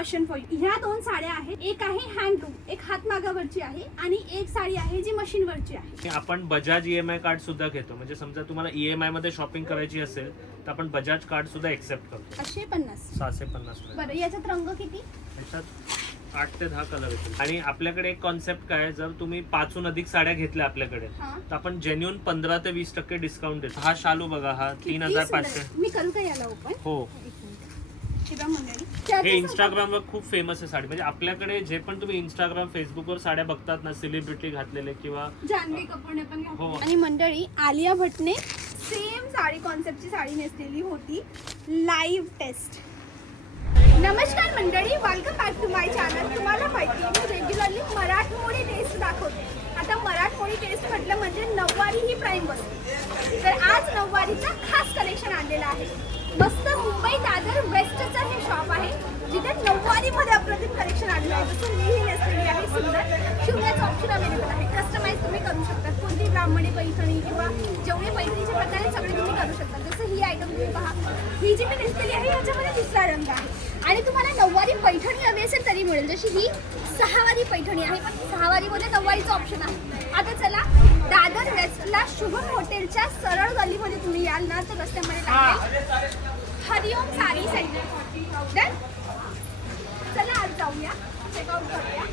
Question for you. ह्या दोन साड्या आहेत. एक आहे हँडलूम, एक हातमागावरची आहे आणि एक साडी आहे जी मशीनवरची आहे. आपण बजाज EMI कार्ड सुद्धा घेतो. म्हणजे समजा तुम्हाला EMI मध्ये शॉपिंग करायची असेल तर आपण बजाज कार्ड सुद्धा एक्सेप्ट करतो. 550. 650. बरं, याच्यात रंग किती? त्याच्यात 8 ते 10 कलर येतील. आणि आपल्याकडे एक कॉन्सेप्ट काय आहे, जर तुम्ही 5हून अधिक साड्या घेतल्या आपल्याकडे तर आपण जेन्युइन 15 ते 20% डिस्काउंट देतो. हा शालू बघा, हा 3500. मी करू का याला ओपन? हो, हे इंस्टाग्रामवर खूप फेमस आहे साडी. म्हणजे आपल्याकडे जे पण तुम्ही इंस्टाग्राम फेसबुकवर साड्या बघतात ना, सेलिब्रिटी घातलेले किंवा जान्हवी कपूरने पण घातली. हो. आणि मंडळी, आलिया भट्टने सेम साडी कॉन्सेप्टची साडी नेसलेली होती. Live test. नमस्कार मंडळी, welcome back to my channel. तुम्हाला माहिती आहे मी रेग्युलरली मराठमोळी टेस्ट दाखवते. आता मराठमोळी टेस्ट म्हटलं म्हणजे नऊवारी ही प्राईम बसते. तर आज नऊवारीचा खास कलेक्शन आणलेला आहे. मस्त मुंबई दादर वेस्टचं हे शॉप आहे जिथे नऊवारीमध्ये अप्रतिम कलेक्शन आणलं आहे. जसं मी ही नेसलेली आहे सुंदर. शिवण्याचं ऑप्शन अवेलेबल आहे. कस्टमाइज तुम्ही करू शकता. कोणती ब्राह्मणी पैठणी किंवा जेवढे पैठणीचे प्रकार आहेत सगळे तुम्ही करू शकता. जसं ही आयटम तुम्ही पहा, ही जी मी नेसलेली आहे याच्यामध्ये तिसरा रंग आहे. आणि तुम्हाला नऊवारी पैठणी हवी असेल तरी मिळेल. जशी ही 6वारी पैठणी आहे, पण 6वारीमध्ये नऊवारीचं ऑप्शन आहे. आता चला, दादर वेस्टला शुभम हॉटेलच्या सरळ गल्लीमध्ये तुम्ही याल ना तर रस्त्यामध्ये लागेल हरिओम साडी सेंटर. चला आज जाऊया, चेकआउट करूया.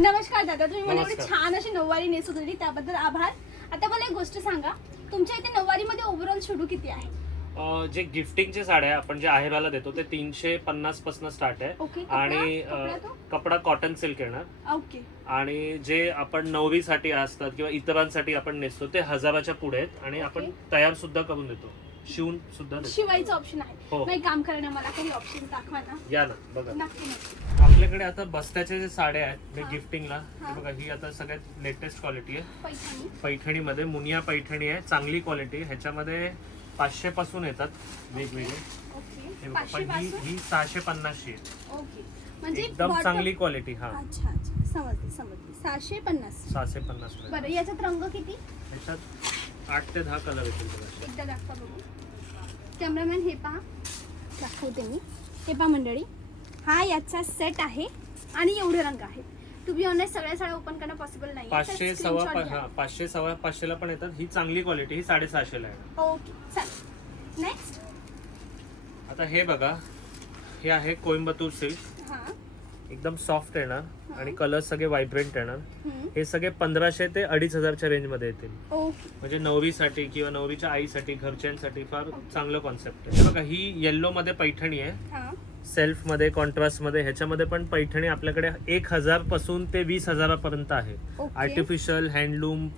नमस्कार दादा, तुम्ही मला एवढी छान अशी नऊवारी नेसत होती त्याबद्दल आभार. आता मला एक गोष्ट सांगा, तुमच्या इथे नऊवारीमध्ये ओव्हरऑल सुरू किती आहे? जे गिफ्टिंगचे साड्या आपण जे आहेराला देतो ते 350 पासून स्टार्ट आहे. ओके. आणि कपडा कॉटन सिल्क येणार. ओके. आणि जे आपण नवरीसाठी असतात किंवा इतरांसाठी आपण नेसतो ते 1000च्या पुढे आहेत. आणि आपण तयार सुद्धा करून देतो, शिवून सुद्धा देतो. शिवायचं ऑप्शन आहे. हो. नाही, काम करणं मला काही ऑप्शन दाखवा ना. या ना बघा. नक्की नक्की. आपल्याकडे आता बस्त्याचे जे साड्या आहेत मी गिफ्टिंगला, हे बघा, ही आता सगळ्यात लेटेस्ट क्वालिटी आहे. पैठणी. पैठणीमध्ये मुनिया पैठणी आहे, चांगली क्वालिटी. ह्याच्यामध्ये 500 पासून येतात वेगवेगळे. ओके. हे बघा, 500 पण ही 650 आहे. ओके. म्हणजे एकदम bottom- चांगली क्वालिटी. हा, अच्छा अच्छा, समजली समजली. 650. 650 मध्ये. बरं, याच्यात रंग किती? ह्याच्यात 8 ते 10 कलर येतील बघा. एकदा दाखवा बघू. कॅमेरामॅन हे पहा, दाखवते मी. हे पहा मंडळी, हा याचा सेट आहे आणि एवढे रंग आहेत. टू बी ऑनेस्ट सगळ्या साड्या ओपन करणं पॉसिबल नाही. 500 सव्वा 500 ला पण येतात. ही चांगली क्वालिटी, ही 650 ला आहे. ओके, चल नेक्स्ट. आता हे बघा, हे आहे कोइंबतूर सिल्क. हा. एकदम सॉफ्ट येणार आणि कलर सगळे व्हायब्रंट येणार. हम्म. हे सगळे 1500 ते 2500च्या रेंज मध्ये येतील. ओके. म्हणजे नवरीसाठी किंवा नवरीच्या आईसाठी, घरच्यांसाठी फार चांगलं कॉन्सेप्ट आहे. हे बघा, ही येल्लो मध्ये पैठणी आहे, हा. सेल्फ मध्ये, कॉन्ट्रास्ट मध्ये. ह्याच्यामध्ये पण पैठणी आपल्याकडे 1000 पासून ते 20,000 पर्यंत आहे. ओके. आर्टिफिशियल, हँडलूम,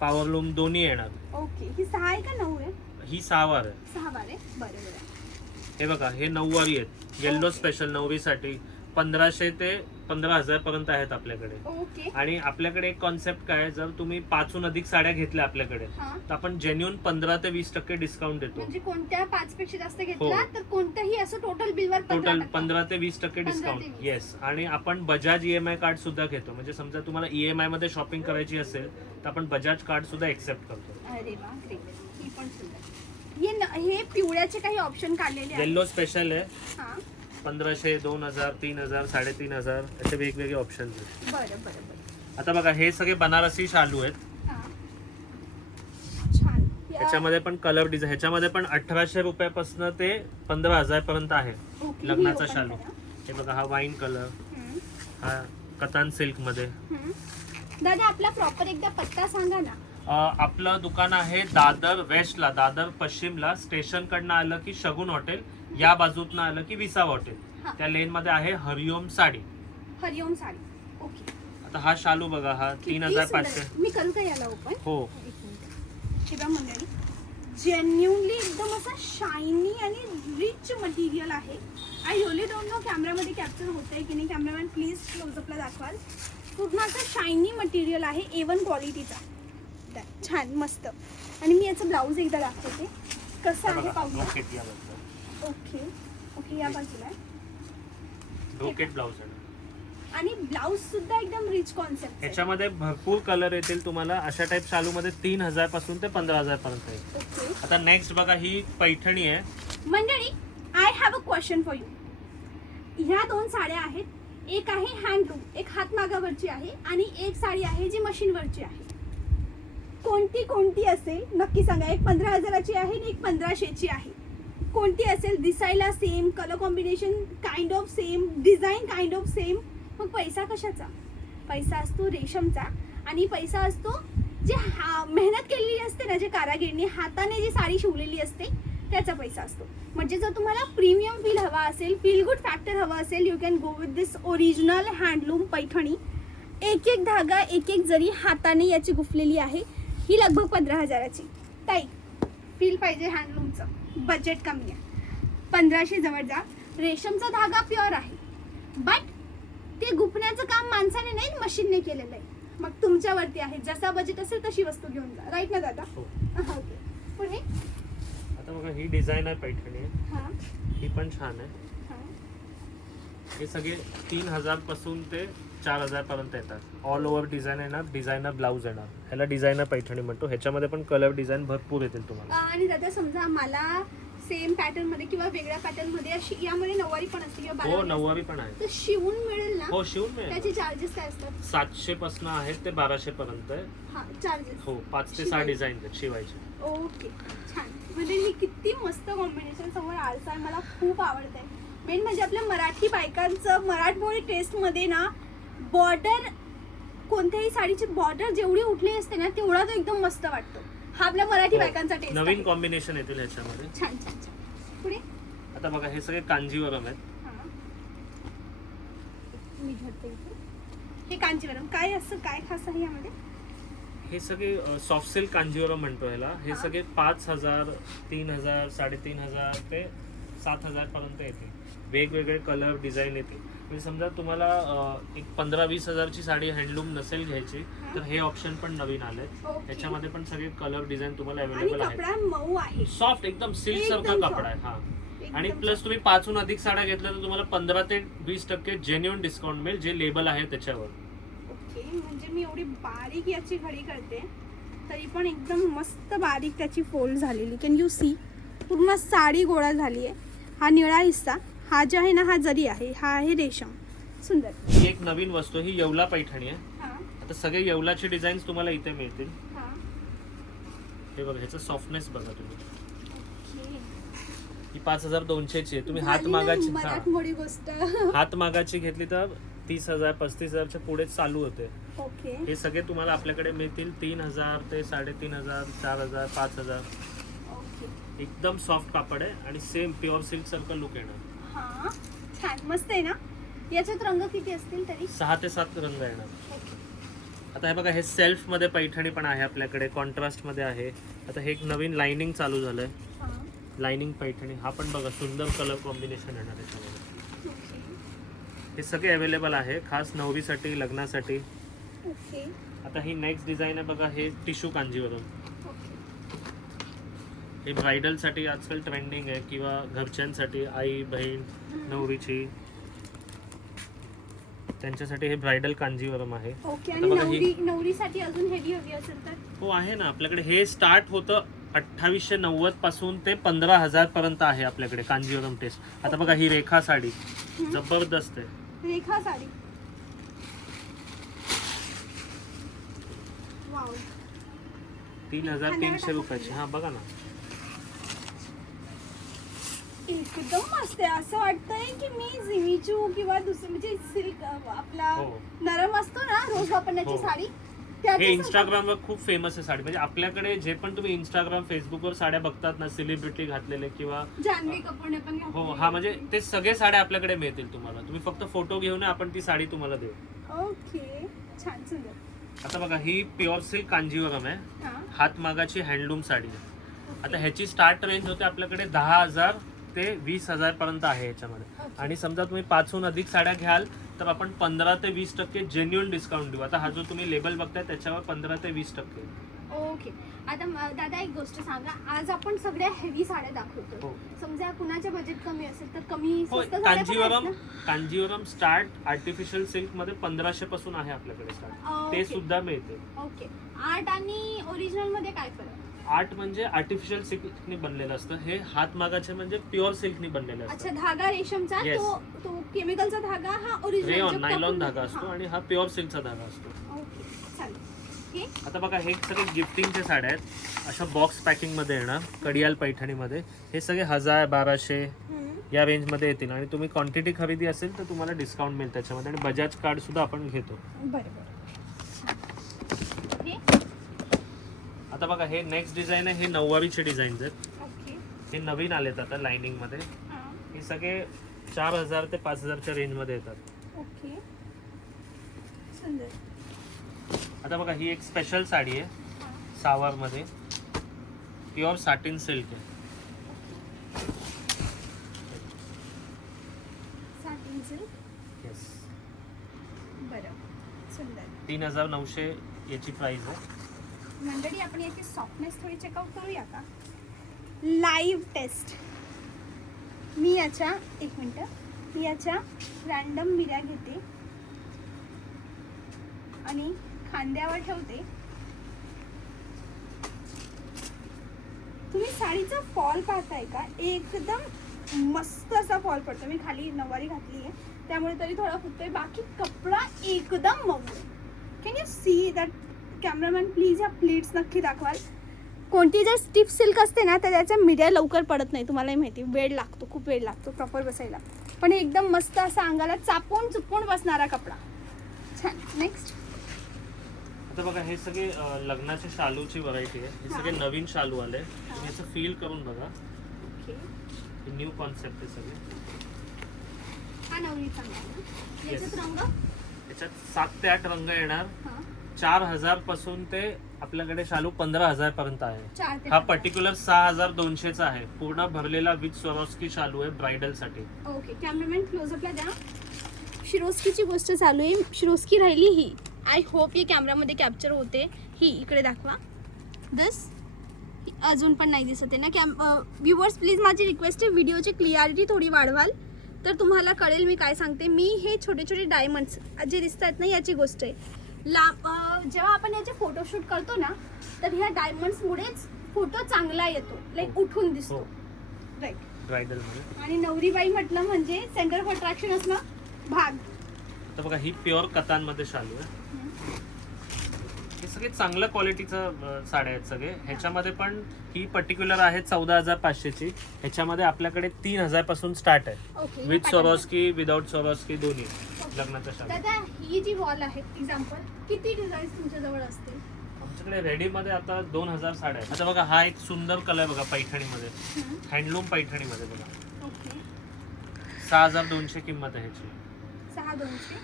पॉवरलूम दोन्ही येणार. ओके. ही 6 आहे का 9 आहे? ही 6 वार आहे. 6 बार आहे. बरं बरं. हे बघा, हे 9 वारी आहेत. येल्लो स्पेशल नवरीसाठी 1500 ते 15000 पर्यंत आहेत आपल्याकडे. ओके. आणि आपल्याकडे एक कॉन्सेप्ट काय आहे, जर तुम्ही 5हून अधिक साड्या घेतल्या आपल्याकडे हा. तर आपण जेन्युइन 15 ते 20% डिस्काउंट देतो. म्हणजे कोणत्या 5 पेक्षा जास्त घेतला तर कोणत्याही असं टोटल बिलवर टोटल 15 ते 20% 15 ते डिस्काउंट. 20. येस. आणि आपण बजाज EMI कार्ड सुद्धा घेतो. म्हणजे समजा तुम्हाला EMI मध्ये शॉपिंग करायची असेल तर आपण बजाज कार्ड सुद्धा एक्सेप्ट करतो. अरे वा, ग्रेट. ही पण सुंदर. हे पिवळ्याचे काही ऑप्शन काढलेले आहेत. येल्लो स्पेशल आहे. हा. 1500, 2000, 3000, 3500 असे वेगवेगळे ऑप्शन आहेत. बरं बरं बरं. आता बघा, हे सगळे बनारसी शालू आहेत. हा. छान. ह्याच्यामध्ये पण कलर डिझाईन, ह्याच्यामध्ये पण 1800 रुपयापासून ते 15000 पर्यंत आहे. ओके, लग्नाचा ही open शालू. करा. हे बघा, हा वाईन कलर, हम्म. हा कतान सिल्क मध्ये. हम्म. दादा, आपला प्रॉपर एकदा पत्ता सांगा ना. आपलं दुकान आहे दादर वेस्टला, दादर पश्चिमला. स्टेशन कडनं आलं की शगुन हॉटेल, या बाजूतनं आलं की विसावा हॉटेल. हा. त्या लेन मध्ये आहे हरिओम साडी. हरिओम साडी. ओके. आता हा शालू बघा, हा किती 3500. सुंदर. मी करू का याला ओपन? हो. एक मिनिट. हे बघा मंडळी, जेन्युनली एकदम असा शायनी आणि रिच मटेरियल आहे. आय रिअली डोंट नो कॅमेरामध्ये कॅप्चर होतंय की नाही. कॅमेरामॅन प्लीज क्लोजअपला दाखवाल. पूर्ण असं शायनी मटेरियल आहे, A1 क्वालिटीचा. छान मस्त. आणि मी याचं ब्लाऊज एकदा दाखवते कसं आहे पाहूया. ओके ओके, या बाजूला आहे. ब्रोकेट ब्लाऊज आहे. आणि ब्लाऊज सुद्धा एकदम रिच कॉन्सेप्ट. ह्याच्यामध्ये भरपूर कलर येतील तुम्हाला. अशा टाइप शालू मध्ये 3000 पासून ते 15000 पर्यंत आहे. ओके. आता नेक्स्ट बघा, ही पैठणी आहे. मंडळी, I have a question for you. ह्या 2 साड्या आहेत. एक आहे हँडलूम, एक हातमागावरची आहे आणि एक साडी आहे जी मशीनवरची आहे. कोणती असेल नक्की सांगा. एक 15,000ची आहे आणि एक 1500ची आहे. कोणती असेल? दिसायला same, colour combination kind of same, design kind of same. मग पैसा कशाचा? पैसा असतो रेशमचा आणि पैसा असतो जे मेहनत केलेली असते ना, जे कारागिरने हाताने जी साडी शिवलेली असते त्याचा पैसा असतो. म्हणजे जर तुम्हाला प्रीमियम फील हवा असेल, फील गुड फॅक्टर हवा असेल, you can go with this original handloom Paithani. एक एक धागा, एक एक जरी हाताने याची गुफलेली आहे. ही लगभग 15,000ची. ताई फील पाहिजे हँडलूमचं, बजेट कमी आहे, 1500 जवळ जा. रेशमचा धागा प्युअर आहे, बट ते गुफण्याचं काम माणसाने नाही मशीनने केलेलं आहे. मग तुमच्यावरती आहे, जसा बजेट असेल तशी वस्तू घेऊन जा. राईट ना दादा? ओके. पुढे आता बघा ही डिझाईन आहे पैठणी आहे. हां ही पण छान आहे. हां. हे सगळे 3,000 पासून ते 4,000 पर्यंत येतात. ऑल ओव्हर डिझाईन येणार, डिझायनर ब्लाऊज येणार. ह्याला डिझायनर पैठणी म्हणतो. ह्याच्यामध्ये पण कलर डिझाईन भरपूर येतील तुम्हाला. आणि दादा समजा मला सेम पॅटर्न मध्ये किंवा वेगळ्या पॅटर्न मध्ये अशी यामध्ये नऊवारी पण असते किंवा हो बारावारी नऊवारी पण आहे. असते, तर शिवून मिळेल ना? हो शिवून मिळेल. त्याचे चार्जेस काय असतात? 700 पासून आहेत ते 1200 पर्यंत आहे. हा चार्जेस. हो 5 ते 6 डिझाईन आहेत शिवायचे. ओके छान. म्हणजे ही किती मस्त कॉम्बिनेशन. समोर आरसा आहे, मला खूप आवडत आहे. मेन म्हणजे आपल्या मराठी बायकांचं मराठमोळी टेस्ट मध्ये ना बॉर्डर, कोणत्याही साडीची बॉर्डर जेवढी उठली असते ना तेवढा तो एकदम मस्त वाटतो. हा आपल्या मराठी बायकांचा टेस्ट. नवीन कॉम्बिनेशन येतील ह्याच्यामध्ये. छान छान छान. पुढे आता बघा हे सगळे कांजीवरम आहेत. मी झटते इथे. हे कांजीवरम काय असं, काय खास आहे यामध्ये? हे सगळे सॉफ्ट सिल्क कांजीवरम म्हणतो ह्याला. हे सगळे 5,000, 3,000, 3,500 ते 7,000 पर्यंत येतील. वेगवेगळे कलर डिझाईन येतील. म्हणजे समजा तुम्हाला एक 15-20 हजारची साडी हँडलूम नसेल घ्यायची तर हे ऑप्शन पण नवीन आले. त्याच्यामध्ये पण सगळे कलर डिझाईन तुम्हाला अवेलेबल आहेत. कपडा मऊ आहे, सॉफ्ट एकदम सिल्क सारखा कपडा आहे. हा आणि प्लस तुम्ही 5हून अधिक साड्या घेतल्या तर तुम्हाला 15 ते 20% जेन्युइन डिस्काउंट मिळेल जे लेबल आहे त्याच्यावर. ओके. म्हणजे मी एवढी बारीक याची घडी करते तरी पण एकदम मस्त बारीक त्याची फोल्ड झालेली. Can you see? पूर्ण साडी गोळा झाली आहे. हा निळा हिस्सा, हा जो आहे ना हा जरी आहे, हा आहे रेशम. सुंदर. ही एक नवीन वस्तू, ही येवला पैठणी आहे. हा आता सगळे येवलाचे डिझाईन तुम्हाला इथे मिळतील. हा. हे बघा ह्याचं सॉफ्टनेस बघा तुम्ही. ओके. ही 5,200ची आहे. तुम्ही हात झाली ना मागाची मराठमोळी गोष्ट. हात मागाची घेतली तर 30,000 35,000च्या पुढे चालू होते. ओके. हे सगळे तुम्हाला आपल्याकडे मिळतील 3,000 ते 3,500, 4,000, 5,000. ओके. एकदम सॉफ्ट कापड आहे आणि सेम प्युअर सिल्क सारखं लुक येणार. हा छान मस्त आहे ना. याच्यात रंग किती असतील तरी? 6 ते 7 रंग येणार. ओके. आता हे बघा हे सेल्फ मध्ये पैठणी पण आहे आपल्याकडे, कॉन्ट्रास्ट मध्ये आहे. आता हे एक नवीन लाइनिंग चालू झालंय, हा. लाइनिंग पैठणी. हा पण बघा सुंदर कलर कॉम्बिनेशन येणार याच्यामध्ये. ओके. हे सगळे अवेलेबल आहे खास नवरीसाठी, लग्नासाठी. ओके. आता ही नेक्स्ट डिझाईन आहे बघा, हे टिश्यू कांजीवरम. ओके. हे ब्रायडल साठी आजकाल ट्रेंडिंग आहे किंवा घरच्यांसाठी, आई बहीण नवरीची, त्यांच्यासाठी हे ब्रायडल कांजीवरम आहे. ओके. आता आणि बघा ही नवरीसाठी अजून हेवी हवी असेल तर? हो आहे ना आपल्याकडे. हे स्टार्ट होतं 2890 पासून ते 15,000 पर्यंत आहे आपल्याकडे कांजीवरम टेस्ट. आता बघा ही रेखा साडी जबरदस्त आहे. रेखा साडी. वाव. 3,300 रुपयाची. हा बघा ना एकदम मस्त आहे. असं वाटतंय की मी जिमीचू किंवा दुसरं म्हणजे सिल्क आपला हो. नरम असतो ना रोज वापरण्याची हो. साडी. हे इंस्टाग्रामवर खूप फेमस आहे साडी. म्हणजे आपल्याकडे जे पण तुम्ही इंस्टाग्राम फेसबुकवर साड्या बघतात ना सेलिब्रिटी घातलेले किंवा जान्हवी कपूरने पण हो हा म्हणजे ते सगळे साड्या आपल्याकडे मिळतील तुम्हाला. तुम्ही फक्त फोटो घेऊन आपण ती साडी तुम्हाला देऊ. ओके. छान सुंदर. आता बघा ही प्युअर सिल्क कांजीवरम आहे, हा. हातमागाची हँडलूम साडी आहे. आता ह्याची स्टार्ट रेंज होते आपल्याकडे 10,000 ते 20,000 पर्यंत आहे ह्याच्यामध्ये. आणि समजा तुम्ही 5हून अधिक साड्या घ्याल तर आपण 15 ते 20% जेन्युइन डिस्काउंट देऊ. आता हा जो तुम्ही लेबल बघताय त्याच्यावर 15 ते 20%. ओके. आता दादा एक गोष्ट सांगा, आज आपण सगळ्या हेवी साड्या दाखवतो. हो. समजा कुणाच्या बजेट कमी असेल तर कमी हो स्वस्त साड्या पण आहेत ना? कांजीवरम स्टार्ट आर्टिफिशियल सिल्क मध्ये 1500 पासून आहे आपल्याकडे स्टार्ट. ते सुद्धा मिळते. ओके. आर्ट आणि ओरिजिनल मध्ये काय फरक? आर्ट म्हणजे आर्टिफिशियल सिल्कनी बनलेलं असतं. हे हातमागाचे म्हणजे प्युअर सिल्कनी बनलेलं अच्छा, असतं. धागा रेशमचा Yes. तो केमिकलचा धागा हा ओरिजिनल रेयॉन नायलॉन धागा असतो आणि हा प्युअर सिल्कचा धागा असतो. ओके चालेल. हे आता बघा हे सगळे गिफ्टिंगचे साड्या आहेत. अशा बॉक्स पॅकिंग मध्ये येणार कडियाल पैठणीमध्ये. हे सगळे 1000 1200 या रेंज मध्ये येतील आणि तुम्ही क्वांटिटी खरेदी असेल तर तुम्हाला डिस्काउंट मिळेल त्याच्यामध्ये आणि बजाज कार्ड सुद्धा आपण घेतो. बरोबर. हे आता बघा हे नेक्स्ट डिझाईन आहे. हे नऊवारीचे डिझाईन्स आहेत. ओके. हे नवीन आलेत आता लाइनिंग मध्ये. हां. हे सगळे 4000 ते 5000च्या रेंज मध्ये येतात. ओके. सुंदर. आता बघा ही एक स्पेशल साडी आहे सावर मध्ये. प्युअर साटिन सिल्क आहे. Satin silk. येस. बरं. सुंदर. 3900 याची प्राइस आहे. मंडळी आपण याची सॉफ्टनेस थोडी चेकआउट करूया का? Live taste. मी याच्या रॅन्डम मिऱ्या घेते आणि खांद्यावर ठेवते. तुम्ही साडीचा फॉल पाहताय का? एकदम मस्त असा फॉल पडतो. मी खाली नऊवारी घातली आहे त्यामुळे तरी थोडा फुटतोय. बाकी कपडा एकदम मऊ आहे. Can you see that? Cameraman please ह्या प्लीट्स नक्की दाखवाल. कोणती जर स्टिफ सिल्क असते ना तर त्याच्या मिऱ्या लवकर पडत नाही. तुम्हालाही माहिती, वेळ लागतो, खूप वेळ लागतो प्रॉपर बसायला. पण हे एकदम मस्त असा अंगाला चापून चुपून बसणारा कपडा. छान. नेक्स्ट. आता बघा हे सगळे लग्नाचे शालूची व्हरायटी आहे. हे सगळे नवीन शालू आले. तुम्ही याचं फील करून बघा. ओके. हे न्यू कॉन्सेप्ट आहे सगळे. हा नवरी चांगला आहे ना? Yes. याच्यात रंग याच्यात 7 ते 8 रंग येणार. हा 4000 पासून ते आपल्याकडे शालू 15000 पर्यंत आहे. 4 ते हा 5. पर्टिक्युलर 6200 चा आहे. पूर्ण भरलेला विथ स्वरोस्की शालू आहे ब्राइडल साठी. ओके. कॅमेरामॅन क्लोजअपला द्या. शिरोस्कीची गोष्ट चालू आहे. शिरोस्की राहिली ही. आय होप हे कॅमेरामध्ये कॅप्चर होते. ही इकडे दाखवा. दिस अजून पण नाही दिसत आहे ना? व्ह्युअर्स प्लीज माझी रिक्वेस्ट आहे, व्हिडिओची क्लिअरिटी थोडी वाढवाल तर तुम्हाला कळेल मी काय सांगते. मी हे छोटे छोटे डायमंड्स जे दिसतात ना याची गोष्ट आहे. जेव्हा आपण याचे फोटोशूट करतो ना तर ह्या डायमंड्समुळेच फोटो चांगला येतो. लाईक उठून दिसतो. राईट. ब्राइडल मध्ये. आणि नवरीबाई म्हटलं म्हणजे सेंटर ऑफ अट्रॅक्शन असणं भाग. तर बघा ही प्युअर कतांमध्ये शालू आहे. हे सगळे चांगल्या क्वालिटीचं साड्या आहेत सगळे. ह्याच्यामध्ये पण ही पर्टिक्युलर आहे 14500 ची. ह्याच्यामध्ये आपल्याकडे 3000 पासून स्टार्ट आहे. Okay. With Swarovski without Swarovski दोन्ही लग्नाच्या शालू. दादा ही जी वॉल आहे एक्झाम्पल किती डिझाईन्स तुमच्याजवळ असतील? आमच्याकडे रेडी मध्ये आता 2000 साड्या आहेत. आता बघा हा एक सुंदर कलर बघा पैठणीमध्ये. हँडलूम पैठणीमध्ये बघा. ओके. 6200 किंमत आहे ह्याची. 6200.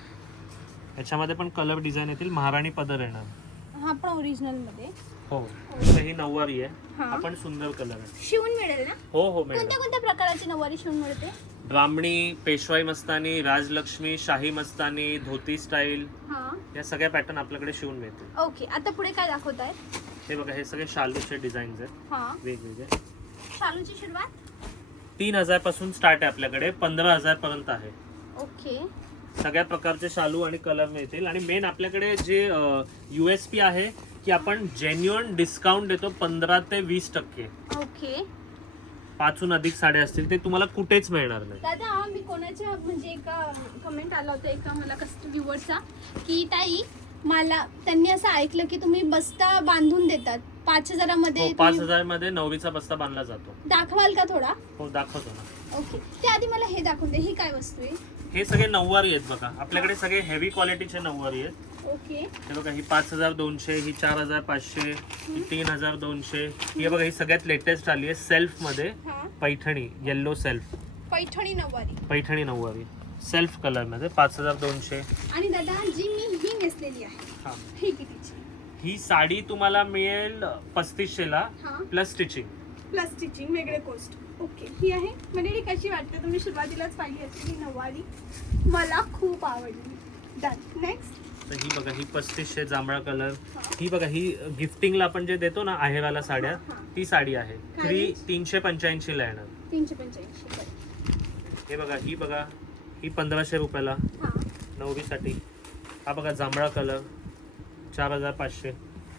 ह्याच्यामध्ये पण कलर डिझाईन येतील. महाराणी पदर येणार. हा पण ओरिजिनल मध्ये. हो. तर ही नऊवारी आहे. हा. हा पण सुंदर कलर आहे. शिवून मिळेल ना? हो हो मॅडम. कोणत्या कोणत्या प्रकाराची नऊवारी शिवून मिळते? ब्राह्मणी, पेशवाई मस्तानी, राजलक्ष्मी, शाही मस्तानी, धोती स्टाईल हा. या सगळ्या पॅटर्न आपल्याकडे शिवून मिळतील. ओके. आता पुढे काय दाखवताय? हे बघा हे सगळे शालूचे डिझाईन्स आहेत हा. वेगवेगळे. शालूची सुरुवात 3000 पासून स्टार्ट आहे आपल्याकडे. 15000 पर्यंत आहे. ओके. सगळ्या प्रकारचे शालू आणि कलर मिळतील. आणि मेन आपल्याकडे जे USP आहे की आपण जेन्युअन डिस्काउंट देतो 15 ते 20%. ओके. 5हून अधिक साड्या असतील ते तुम्हाला कुठेच मिळणार नाही. दादा मी कोणाच्या म्हणजे एका कमेंट आला होता एका मला व्ह्युअरचा की ताई मला त्यांनी असं ऐकलं की तुम्ही बस्ता बांधून देतात 5000 मध्ये. हो 5000 मध्ये नवरीचा बस्ता बांधला जातो. दाखवाल का थोडा? हो दाखवतो ना. ओके. ते आधी मला हे दाखवून दे. ही काय वस्तू आहे? हे सगळे नऊवारी आहेत बघा. आपल्याकडे सगळे हेवी क्वालिटीचे नऊवारी आहेत. ओके. हे बघा ही 5200, ही 4500, ही 3200. ही बघा ही सगळ्यात लेटेस्ट आली आहे सेल्फ मध्ये. हा. Paithani yellow self. Paithani Nauvari. Paithani Nauvari self colour मध्ये 5200. आणि दादा जी मी ही नेसलेली आहे हा. ही कितीची? ही साडी तुम्हाला मिळेल 3500 ला हा. Plus stitching. प्लस स्टिचिंग वेगळे कॉस्ट. ओके. ही आहे म्हणजे कशी वाटते? तुम्ही सुरुवातीलाच पाहिली होती ही नऊवारी. मला खूप आवडली. डन. नेक्स्ट. तर ही बघा ही 3500 जांभळा कलर. ही बघा ही गिफ्टिंगला आपण जे देतो ना आहेवाला साड्या ती साडी आहे. 385 ला येणार. 385. हे बघा ही 1500 रुपयाला हा. नवरीसाठी. हा बघा जांभळा कलर 4500.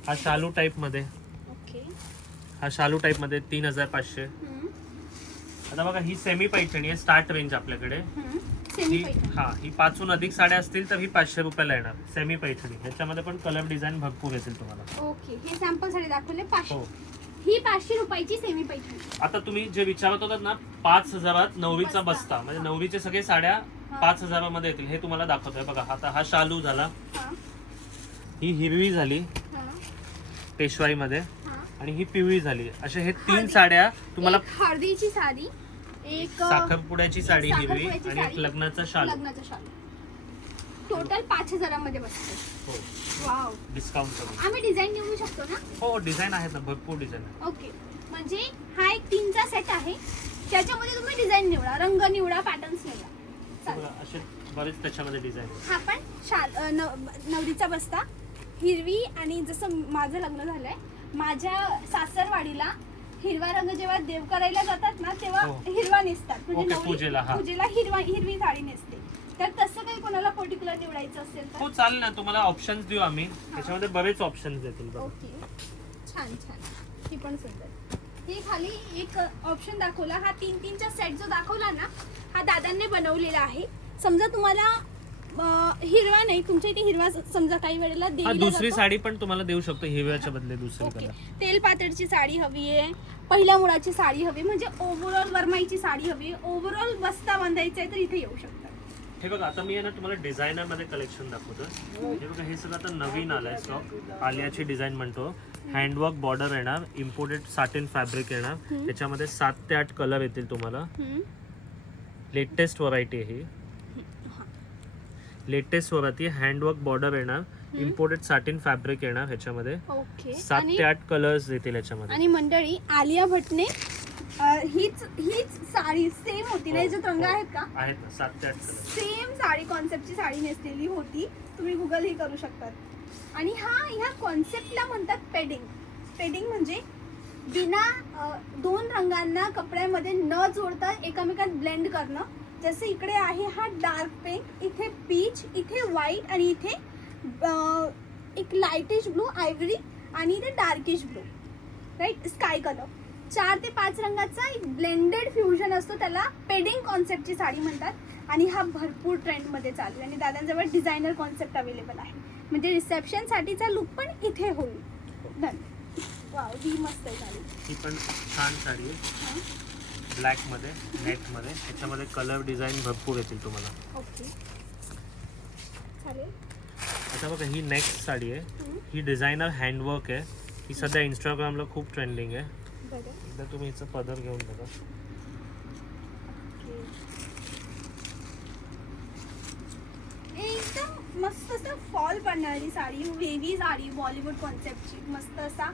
हा शालू टाईप मध्ये. ओके. हा शालू टाईप मध्ये 3500. आता बघा ही सेमी पैठणी आहे, स्टार्ट रेंज आपल्याकडे. ही ही 5हून अधिक साड्या असतील तर ही 500 रुपयाला येणार. सेमी पैठणी ह्याच्यामध्ये पण कलर डिझाईन भरपूर येतील तुम्हाला. ओके, हे सॅम्पल साडी दाखवले 500. हो. ही 500 रुपयाची सेमी पैठणी. आता तुम्ही जे विचारत होतात ना 5000 नवरीचा बस्ता, म्हणजे नवरीचे सगळे साड्या 5000 मध्ये येतील, हे तुम्हाला दाखवतोय. बघा आता हा शालू झाला, ही हिरवी झाली पेशवाई मध्ये, आणि ही पिवळी झाली. असे हे 3 साड्या तुम्हाला. हळदीची साडी, एक साखरपुड्याची साडी हिरवी, आणि एक लग्नाचा शालू. टोटल 5000 मध्ये बसते. हो, वाव. डिस्काउंट करून आम्ही डिझाईन निवडू शकतो ना? हो, डिझाईन आहेत ना, भरपूर डिझाईन आहे. ओके, म्हणजे हा एक 3चा सेट आहे, त्याच्यामध्ये तुम्ही डिझाईन निवडा, रंग निवडा, पॅटर्न्स निवडा. असे बरेच त्याच्यामध्ये डिझाईन आहे. हा पण नवरीचा बस्ता हिरवी, आणि जसं माझं लग्न झालंय, माझ्या सासरवाडीला हिरवा रंग जेव्हा देव करायला जातात ना तेव्हा हिरवा नेसतात, म्हणजे पूजेला हिरवी साडी नेसते. तर तसं काही कोणाला पर्टिक्युलर निवडायचं असेल तर हो चालेल ना, तुम्हाला ऑप्शन्स देऊ आम्ही. त्याच्यामध्ये बरेच ऑप्शन्स येतील. ओके, छान छान. ही पण सुंदर. ही खाली एक ऑप्शन दाखवला, हा 3-3चा सेट जो दाखवला ना, हा दादांनी बनवलेला आहे. समजा तुम्हाला हिरवा नाही, तुमच्या इथे हिरवा समजा काही वेळेला दुसरी साडी पण तुम्हाला देऊ शकतो हिरव्याच्या बदले दुसरी कलर. तेल पातळची साडी हवी आहे, पहिल्या मुळाची साडी हवी, म्हणजे ओव्हरऑल वरमाईची साडी हवी, ओव्हरऑल बस्ता बांधायचा आहे तर इथे येऊ शकतात. हे बघा आता मी आहे ना तुम्हाला डिझायनर मध्ये कलेक्शन दाखवतो. हे बघा हे सगळं आता नवीन आलंय स्टॉक. आलियाची डिझाईन म्हणतो, हँडवर्क बॉर्डर येणार, इम्पोर्टेड साटिन फॅब्रिक येणार, त्याच्यामध्ये 7 ते 8 कलर येतील तुम्हाला. लेटेस्ट व्हरायटी आहे ही, लेटेस्ट व्हरायटी. हँडवर्क बॉर्डर येणार, इम्पोर्टेड साटिन फॅब्रिक येणार ह्याच्यामध्ये. 7 ते 8 कलर्स येतील ह्याच्यामध्ये. आणि मंडळी, आलिया भट्टने हीच साडी सेम होती ना, याच्यात रंग आहेत का? आहेत ना, 7 ते 8 कलर. सेम साडी कॉन्सेप्टची साडी नेसलेली होती, तुम्ही गुगल ही करू शकतात. आणि ह्या कॉन्सेप्टला म्हणतात पेडिंग. पेडिंग म्हणजे बिना 2 रंगांना कपड्यामध्ये न जोडता एकमेकात ब्लेंड करणं. जसं इकडे आहे हा डार्क पिंक, इथे पीच, इथे व्हाईट, आणि इथे एक लाईटिश ब्लू, आयव्हरी, आणि इथे darkish blue, right, sky colour. 4 ते 5 रंगाचा एक ब्लेंडेड फ्युजन असतो, त्याला पेडिंग कॉन्सेप्टची साडी म्हणतात. आणि हा भरपूर ट्रेंडमध्ये चालू आहे, आणि दादांजवळ डिझायनर कॉन्सेप्ट अवेलेबल आहे, म्हणजे रिसेप्शनसाठीचा लुक पण इथे होईल. वाव, ही मस्त आहे साडी. ही पण छान साडी आहे, ब्लॅक मध्ये, नेट मध्ये. ह्याच्यामध्ये कलर डिझाईन भरपूर येतील तुम्हाला. ओके, चालेल. आता बघा ही नेक्स्ट साडी आहे, ही डिझायनर हँडवर्क आहे. ही सध्या इंस्टाग्रामला खूप ट्रेंडिंग आहे. एकदा तुम्ही हिचं पदर घेऊन बघा. एकदम मस्त असं फॉल पडणारी साडी, वेवी साडी, बॉलिवूड कॉन्सेप्टची मस्त असा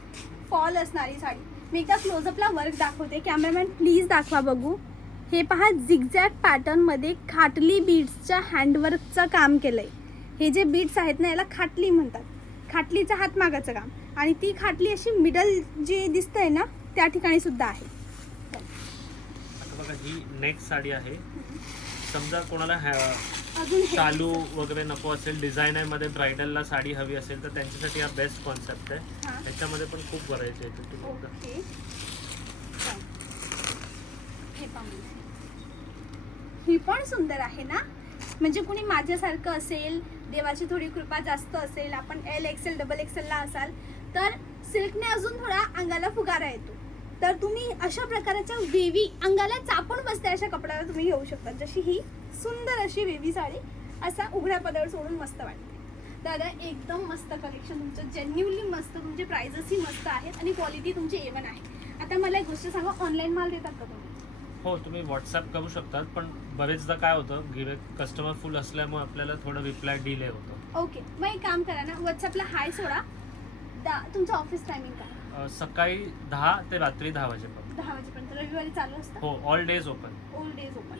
फॉल असणारी साडी. मी एकदा क्लोजअपला वर्क दाखवते, कॅमेरामॅन प्लीज दाखवा बघू. हे पहा, झिगझॅग पॅटर्नमध्ये खाटली बीड्सच्या हँडवर्कचं काम केलंय. हे जे बीड्स आहेत ना, याला खाटली म्हणतात. खाटलीचा हातमागाचं काम, आणि ती खाटली अशी मिडल जी दिसतंय ना त्या ठिकाणी सुद्धा आहे. आता बघा ही नेक्स्ट साडी आहे. समजा कोणाला अजून शालू वगैरे नको असेल, डिझायनर मध्ये ब्रायडलला साडी हवी असेल तर त्यांच्यासाठी हा बेस्ट कॉन्सेप्ट आहे. त्याच्यामध्ये पण खूप व्हरायटी आहे. ही पण सुंदर आहे ना, म्हणजे कुणी माझ्यासारखं असेल, देवाची थोडी कृपा जास्त असेल, आपण LXL XXL ला असाल तर सिल्कने अजून थोडा अंगाला फुगारा येतो. तर तुम्ही अशा प्रकारच्या वेवी, अंगाला चापून बसते अशा कपड्याला तुम्ही घेऊ शकता. जशी ही सुंदर अशी वेवी साडी असा उघड्या पदर सोडून मस्त वाटते. दादा एकदम मस्त कलेक्शन तुमचं, जेन्युअनली मस्त, तुमचे प्राइजेसही मस्त आहेत, आणि क्वालिटी तुमची A1 आहे. आता मला एक गोष्ट सांगा, ऑनलाईन माल देतात का तुम्ही? हो, तुम्ही व्हॉट्सअप करू शकतात, पण बरेचदा काय होतं, गिराईक कस्टमर फुल असल्यामुळे आपल्याला थोडं रिप्लाय डिले होतो. ओके, मग एक काम करा ना, व्हॉट्सअपला हाय सोडा. तुमचं ऑफिस टायमिंग काय? सकाळी 10 ते रात्री 10 वाजेपर्यंत. 10 वाजेपर्यंत. रविवारी चालू असतं? हो, all days open. All days open.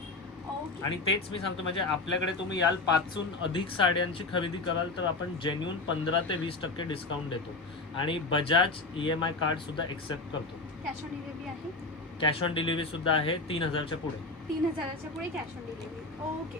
Okay. आणि तेच मी सांगतो, म्हणजे आपल्याकडे तुम्ही याल 5हून अधिक साड्यांची खरेदी कराल तर आपण जेन्युइन 15 ते 20% डिस्काउंट देतो, आणि बजाज EMI कार्ड सुद्धा एक्सेप्ट करतो. कॅश ऑन डिलिव्हरी आहे? कॅश ऑन डिलिव्हरी सुद्धा आहे, 3000च्या पुढे. 3000च्या पुढे cash on delivery. Okay,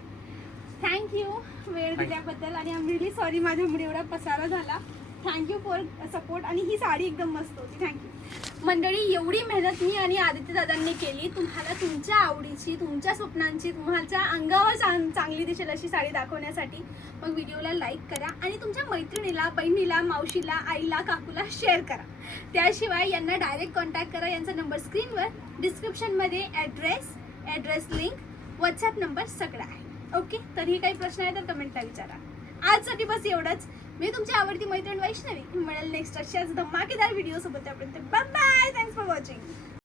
thank you वेळ दिल्याबद्दल, आणि आय एम रिअली सॉरी माझ्यामुळे एवढा पसारा झाला. थँक्यू फॉर सपोर्ट, आणि ही साडी एकदम मस्त होती. थँक्यू. मंडळी एवढी मेहनत मी आणि आदित्य दादांनी केली तुम्हाला तुमच्या आवडीची, तुमच्या स्वप्नांची, तुमच्या अंगावर चांगली दिसेल अशी साडी दाखवण्यासाठी. मग व्हिडिओला लाईक करा आणि तुमच्या मैत्रिणीला, बहिणीला, मावशीला, आईला, काकूला शेअर करा. त्याशिवाय यांना डायरेक्ट कॉन्टॅक्ट करा. यांचा नंबर स्क्रीनवर, डिस्क्रिप्शनमध्ये ॲड्रेस लिंक, व्हॉट्सॲप नंबर सगळं आहे. ओके, तरीही काही प्रश्न आहे तर कमेंटला विचारा. आजसाठी बस एवढंच. मी तुमची आवडती मैत्रीण वैष्णवी मिळेल नेक्स्ट अशाच धमाकेदार व्हिडिओ सोबत. त्यापर्यंत bye bye. Thanks for watching.